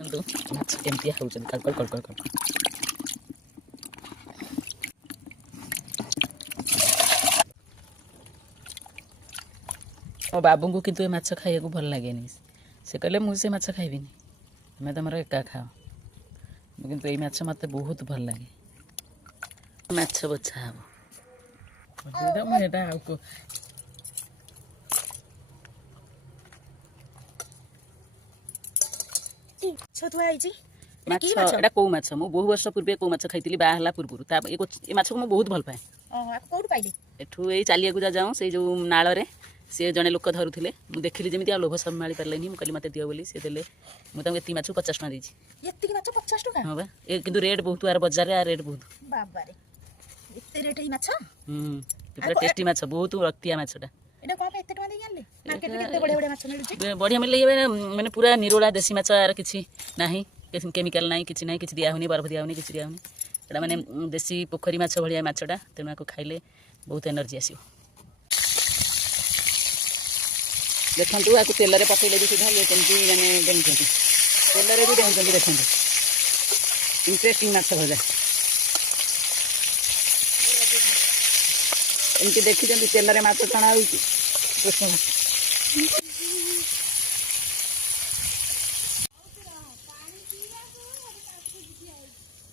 ମାଛ କେମିତି ହେଉଛନ୍ତି କଳକଳ କଳକଳ କଳ। ମୋ ବାବୁଙ୍କୁ କିନ୍ତୁ ଏ ମାଛ ଖାଇବାକୁ ଭଲ ଲାଗେନି। ସେ କହିଲେ ମୁଁ ସେ ମାଛ ଖାଇବିନି, ତମେ ତମର ଏକା ଖାଅ। କିନ୍ତୁ ଏଇ ମାଛ ମୋତେ ବହୁତ ଭଲ ଲାଗେ। ମାଛ ବଛା ହବ ମୁଁ ଏଇଟା ଆଉ ମାଛ ଏଇଟା କୋଉ ମାଛ ମୁଁ ବହୁ ବର୍ଷ ପୂର୍ବେ କୋଉ ମାଛ ଖାଇଥିଲି ବାହା ହେଲା ପୂର୍ବରୁ। ଏ ମାଛକୁ ମୁଁ ବହୁତ ଭଲ ପାଏ। ଏଠୁ ଏଇ ଚାଲିବାକୁ ଯାଉ ସେଇ ଯେଉଁ ନାଳରେ ସିଏ ଜଣେ ଲୋକ ଧରୁଥିଲେ, ମୁଁ ଦେଖିଲି ଯେମିତି ଆଉ ଲୋଭ ସମ୍ଭାଳି ପାରିଲେନି। ମୁଁ କହିଲି ମୋତେ ଦିଅ ବୋଲି ସେ ଦେଲେ। ମୁଁ ତାଙ୍କୁ ଏତିକି ମାଛକୁ 50 ଟଙ୍କା ଦେଇଛି। ଏତିକି ମାଛ 50 ଟଙ୍କା? ହଁ ବା, ଏ କିନ୍ତୁ ରେଟ୍ ବହୁତ, ଆର ବଜାରରେ ଆ ରେଟ୍ ବହୁତ। ବାବାରେ ଏତେ ରେଟ୍ ଏଇ ମାଛ? ପୁରା ଟେଷ୍ଟି ମାଛ, ବହୁତ ରକ୍ତିଆ ମାଛଟା। ଏଟା କଣ ପାଇଁ ଏତେ ଟଙ୍କା ଦେଇକି ଆଣିଲେ? ମାର୍କେଟରେ କେତେ ବଢିଆ ବଢିଆ ମାଛ ମିଳୁଛି। ବଢିଆ ମିଳିଲେ ମାନେ ପୁରା ନିରୋଳା ଦେଶୀ ମାଛ, ଆର କିଛି ନାହିଁ, କେମିକାଲ ନାହିଁ, କିଛି ନାହିଁ, କିଛି ଦିଆ ହଉନି, ବରଫ ଦିଆ ହଉନି, କିଛି ଦିଆ ହଉନି। ଏଟା ମାନେ ଦେଶୀ ପୋଖରୀ ମାଛ ଭଳିଆ ମାଛଟା, ତେଣୁ ଆକୁ ଖାଇଲେ ବହୁତ ଏନର୍ଜି ଆସିବ। ଦେଖନ୍ତୁ ଆକୁ ତେଲରେ ପକେଇଲେ ବି ସୁଦ୍ଧା ଇଏ କେମିତି ମାନେ ଡେଉଁଛନ୍ତି, ତେଲରେ ବି ଡେଉଁଛନ୍ତି। ଦେଖନ୍ତୁ ଇଣ୍ଟରେଷ୍ଟିଂ ମାଛ ଭଜା। ଏମିତି ଦେଖିଛନ୍ତି ତେଲରେ ମାଛ ଛଣା ହେଉଛି।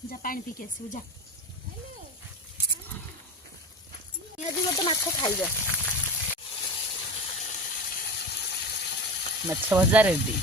ଯା ପାଣି ପିଇକି ଆସିବୁ ଯା। ଆଜି ଗୋଟେ ମାଛ ଖାଇବା। ମାଛ ଭଜା ରେଡି।